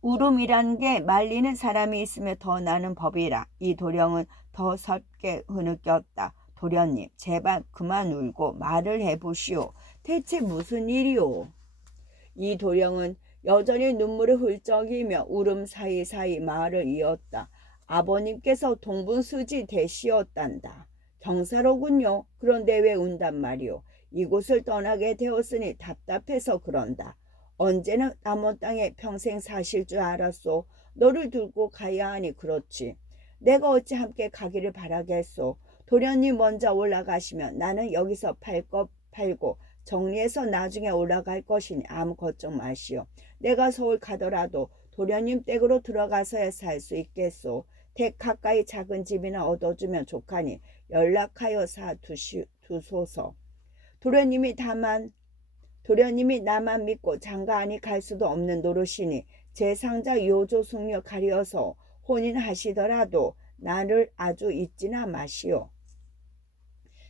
울음이란 게 말리는 사람이 있으면 더 나는 법이라. 이도령은 더 설게 흐느꼈다. 도련님 제발 그만 울고 말을 해보시오. 대체 무슨 일이오? 이도령은 여전히 눈물을 훌쩍이며 울음 사이사이 말을 이었다. 아버님께서 동분수지 되시었단다. 경사로군요. 그런데 왜 운단 말이오? 이곳을 떠나게 되었으니 답답해서 그런다. 언제나 남원 땅에 평생 사실 줄 알았소. 너를 두고 가야 하니 그렇지. 내가 어찌 함께 가기를 바라겠소. 도련님 먼저 올라가시면 나는 여기서 팔 것 팔고 정리해서 나중에 올라갈 것이니 아무 걱정 마시오. 내가 서울 가더라도 도련님 댁으로 들어가서야 살 수 있겠소. 댁 가까이 작은 집이나 얻어주면 좋하니 연락하여 사두소서. 도련님이 나만 믿고 장가 안이 갈 수도 없는 노릇이니 제 상자 요조숙녀 가려서 혼인하시더라도 나를 아주 잊지나 마시오.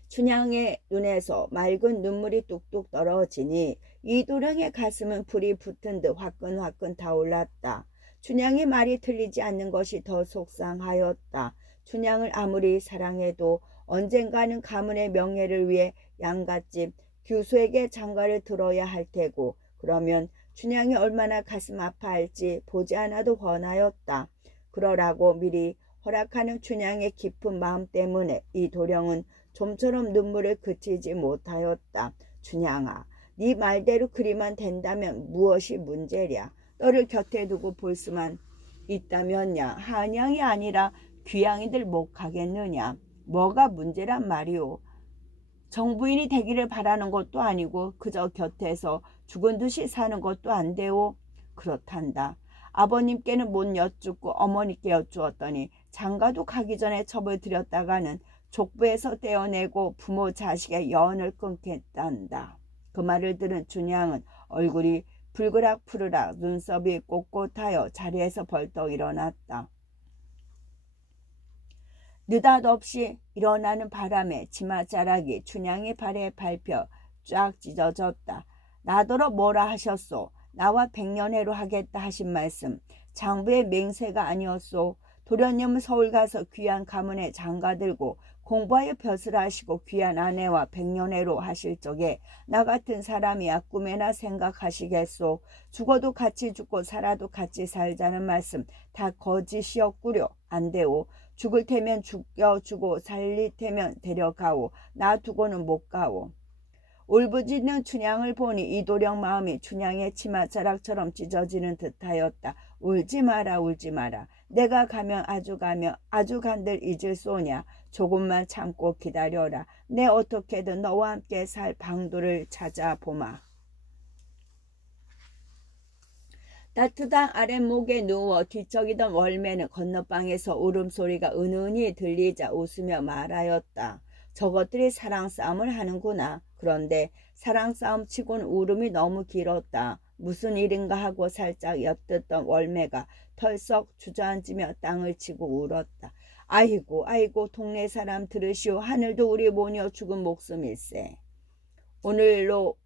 춘향의 눈에서 맑은 눈물이 뚝뚝 떨어지니 이도령의 가슴은 불이 붙은 듯 화끈화끈 타올랐다. 춘향의 말이 틀리지 않는 것이 더 속상하였다. 춘향을 아무리 사랑해도 언젠가는 가문의 명예를 위해 양갓집 규수에게 장가를 들어야 할 테고 그러면 춘향이 얼마나 가슴 아파할지 보지 않아도 훤하였다. 그러라고 미리 허락하는 춘향의 깊은 마음 때문에 이 도령은 좀처럼 눈물을 그치지 못하였다. 춘향아, 네 말대로 그리만 된다면 무엇이 문제랴. 너를 곁에 두고 볼 수만 있다면야 한양이 아니라 귀양이들 못 가겠느냐. 뭐가 문제란 말이오. 정부인이 되기를 바라는 것도 아니고 그저 곁에서 죽은 듯이 사는 것도 안 되오. 그렇단다. 아버님께는 못 여쭙고 어머니께 여쭈었더니 장가도 가기 전에 첩을 들였다가는 족부에서 떼어내고 부모 자식의 연을 끊겠단다. 그 말을 들은 춘향은 얼굴이 불그락 푸르락 눈썹이 꼿꼿하여 자리에서 벌떡 일어났다. 느닷없이 일어나는 바람에 치맛자락이 춘향의 발에 밟혀 쫙 찢어졌다. 나더러 뭐라 하셨소? 나와 백년해로 하겠다 하신 말씀 장부의 맹세가 아니었소. 도련님은 서울 가서 귀한 가문에 장가들고 공부하여 벼슬 하시고 귀한 아내와 백년해로 하실 적에 나 같은 사람이야 꿈에나 생각하시겠소. 죽어도 같이 죽고 살아도 같이 살자는 말씀 다 거짓이었구려. 안 되오. 죽을 테면 죽여주고 살릴 테면 데려가오. 나 두고는 못 가오. 울부짖는 춘향을 보니 이도령 마음이 춘향의 치맛자락처럼 찢어지는 듯하였다. 울지 마라 울지 마라. 내가 가면 아주 간들 잊을 쏘냐. 조금만 참고 기다려라. 내 어떻게든 너와 함께 살 방도를 찾아보마. 따뜻한 아랫목에 누워 뒤척이던 월매는 건너방에서 울음소리가 은은히 들리자 웃으며 말하였다. 저것들이 사랑싸움을 하는구나. 그런데 사랑싸움 치곤 울음이 너무 길었다. 무슨 일인가 하고 살짝 엿듣던 월매가 털썩 주저앉으며 땅을 치고 울었다. 아이고 아이고 동네 사람 들으시오. 하늘도 우리 모녀 죽은 목숨일세. 오늘로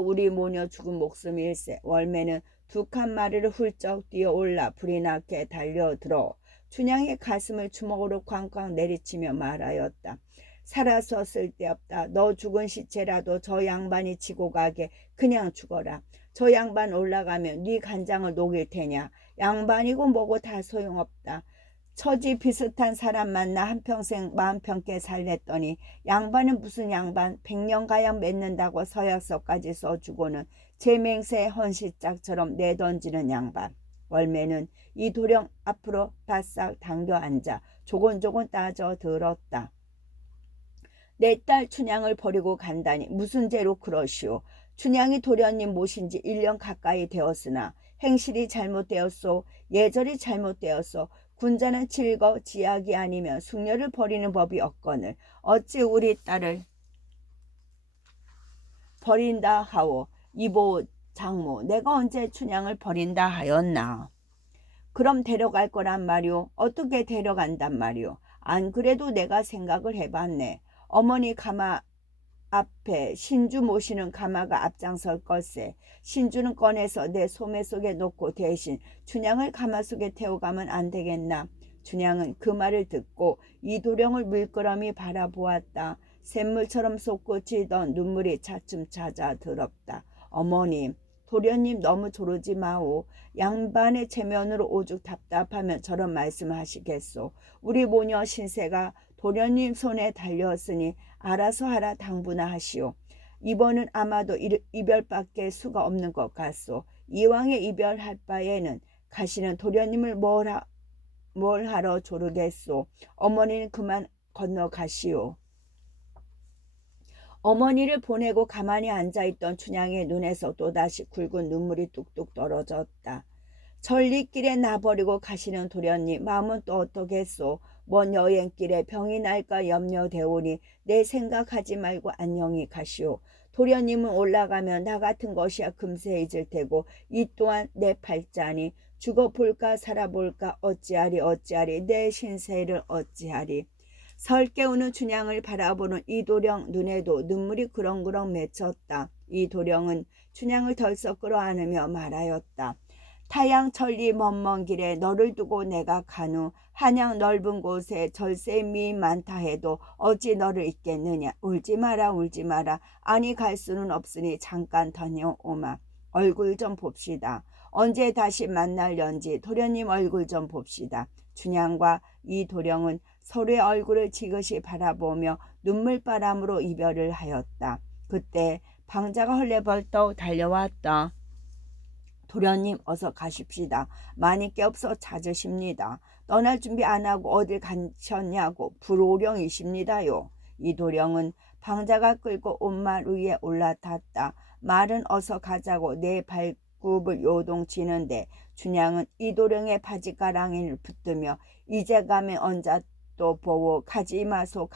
우리 모녀 죽은 목숨일세. 월매는 두 칸 마리를 훌쩍 뛰어올라 불이 나게 달려들어 춘향의 가슴을 주먹으로 쾅쾅 내리치며 말하였다. 살아서 쓸데없다. 너 죽은 시체라도 저 양반이 지고 가게 그냥 죽어라. 저 양반 올라가면 네 간장을 녹일 테냐. 양반이고 뭐고 다 소용없다. 처지 비슷한 사람 만나 한평생 마음평게 살랬더니 양반은 무슨 양반, 100년 가량 맺는다고 서약서까지 써주고는 제 맹세에 헌시짝처럼 내던지는 양반. 월매는 이도령 앞으로 바싹 당겨 앉아 조곤조곤 따져 들었다. 내 딸 춘향을 버리고 간다니 무슨 죄로 그러시오. 춘향이 도련님 모신 지 1년 가까이 되었으나 행실이 잘못되었소. 예절이 잘못되었소. 군자는 질거 지약이 아니면 숙녀를 버리는 법이 없거늘 어찌 우리 딸을 버린다 하오. 이보 장모, 내가 언제 춘향을 버린다 하였나. 그럼 데려갈 거란 말이오. 어떻게 데려간단 말이오. 안 그래도 내가 생각을 해봤네. 어머니 가마 앞에 신주 모시는 가마가 앞장설 걸세. 신주는 꺼내서 내 소매 속에 놓고 대신 춘향을 가마 속에 태워가면 안 되겠나. 춘향은 그 말을 듣고 이도령을 물끄러미 바라보았다. 샘물처럼 솟구치던 눈물이 차츰 찾아 들었다. 어머님, 도련님 너무 조르지 마오. 양반의 체면으로 오죽 답답하면 저런 말씀하시겠소. 우리 모녀 신세가 도련님 손에 달렸으니 알아서 하라 당부나 하시오. 이번은 아마도 이별밖에 수가 없는 것 같소. 이왕에 이별할 바에는 가시는 도련님을 뭘 하러 조르겠소. 어머니는 그만 건너가시오. 어머니를 보내고 가만히 앉아있던 춘향의 눈에서 또다시 굵은 눈물이 뚝뚝 떨어졌다. 전리길에 나버리고 가시는 도련님 마음은 또 어떠겠소. 먼 여행길에 병이 날까 염려되오니 내 생각하지 말고 안녕히 가시오. 도련님은 올라가면 나 같은 것이야 금세 잊을 테고 이 또한 내 팔자니 죽어볼까 살아볼까 어찌하리 내 신세를 어찌하리. 설 깨우는 춘향을 바라보는 이도령 눈에도 눈물이 그렁그렁 맺혔다. 이도령은 춘향을 덜썩 끌어안으며 말하였다. 타양 천리 먼 길에 너를 두고 내가 간후 한양 넓은 곳에 절세 미인 많다 해도 어찌 너를 잊겠느냐. 울지 마라 울지 마라. 아니 갈 수는 없으니 잠깐 다녀오마. 얼굴 좀 봅시다. 언제 다시 만날련지 도련님 얼굴 좀 봅시다. 춘향과 이도령은 서로의 얼굴을 지그시 바라보며 눈물바람으로 이별을 하였다. 그때 방자가 헐레벌떡 달려왔다. 도련님 어서 가십시다. 많이 깨없어 찾으십니다. 떠날 준비 안 하고 어딜 가셨냐고 불호령이십니다요. 이도령은 방자가 끌고 온말 위에 올라탔다. 말은 어서 가자고 내 발굽을 요동치는데 춘향은 이도령의 바지가랑이를 붙들며 이제 가면 언제 또 보고 가지 마소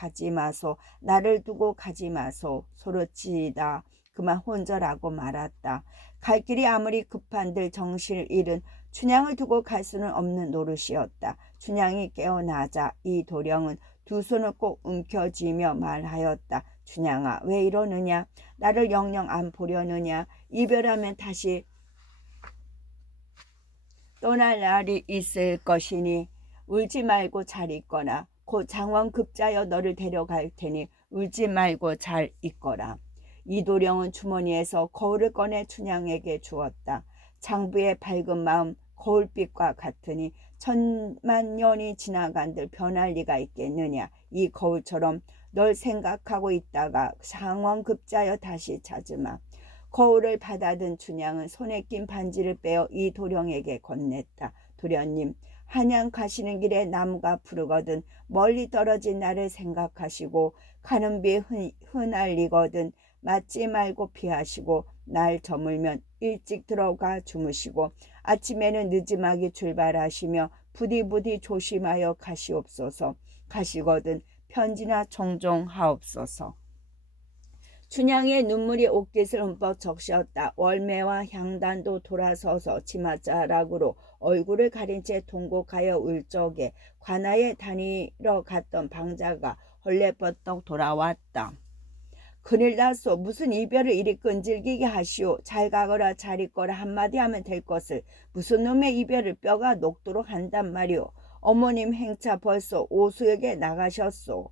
나를 두고 가지 마소 소리치다 그만 혼절하고 말았다. 갈 길이 아무리 급한들 정신을 잃은 춘향을 두고 갈 수는 없는 노릇이었다. 춘향이 깨어나자 이도령은 두 손을 꼭 움켜쥐며 말하였다. 춘향아 왜 이러느냐. 나를 영영 안 보려느냐. 이별하면 다시 떠날 날이 있을 것이니 울지 말고 잘 있거라. 곧 장원급자여 너를 데려갈 테니 울지 말고 잘 있거라. 이도령은 주머니에서 거울을 꺼내 춘향에게 주었다. 장부의 밝은 마음 거울빛과 같으니 천만 년이 지나간들 변할 리가 있겠느냐. 이 거울처럼 널 생각하고 있다가 상황 급자여 다시 찾으마. 거울을 받아든 춘향은 손에 낀 반지를 빼어 이 도령에게 건넸다. 도련님, 한양 가시는 길에 나무가 푸르거든 멀리 떨어진 나를 생각하시고 가는 비에 흩날리거든 맞지 말고 피하시고 날 저물면 일찍 들어가 주무시고 아침에는 늦음하게 출발하시며 부디부디 조심하여 가시옵소서. 가시거든 편지나 청종하옵소서. 춘향의 눈물이 옷깃을 흠뻑 적셨다. 월매와 향단도 돌아서서 치맛자락으로 얼굴을 가린 채 통곡하여 울 적에 관아에 다니러 갔던 방자가 헐레버떡 돌아왔다. 큰일 났소. 무슨 이별을 이리 끈질기게 하시오. 잘 가거라 잘 있거라 한마디 하면 될 것을 무슨 놈의 이별을 뼈가 녹도록 한단 말이오. 어머님 행차 벌써 오수역에 나가셨소.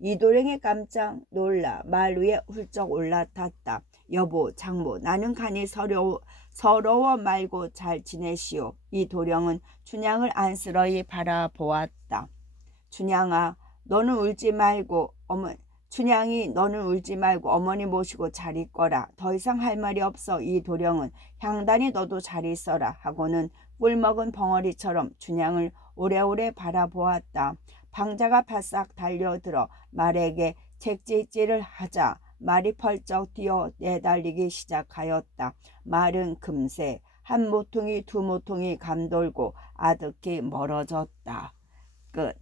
이도령이 깜짝 놀라 말 위에 훌쩍 올라탔다. 여보, 장모, 나는 간이 서러워 말고 잘 지내시오. 이도령은 춘향을 안쓰러이 바라보았다. 춘향아, 너는 울지 말고 춘향이 너는 울지 말고 어머니 모시고 잘 있거라. 더 이상 할 말이 없어. 이 도령은 향단이 너도 잘 있어라 하고는 꿀먹은 벙어리처럼 춘향을 오래오래 바라보았다. 방자가 바싹 달려들어 말에게 책찍질을 하자 말이 펄쩍 뛰어 내달리기 시작하였다. 말은 금세 한 모퉁이 두 모퉁이 감돌고 아득히 멀어졌다. 끝.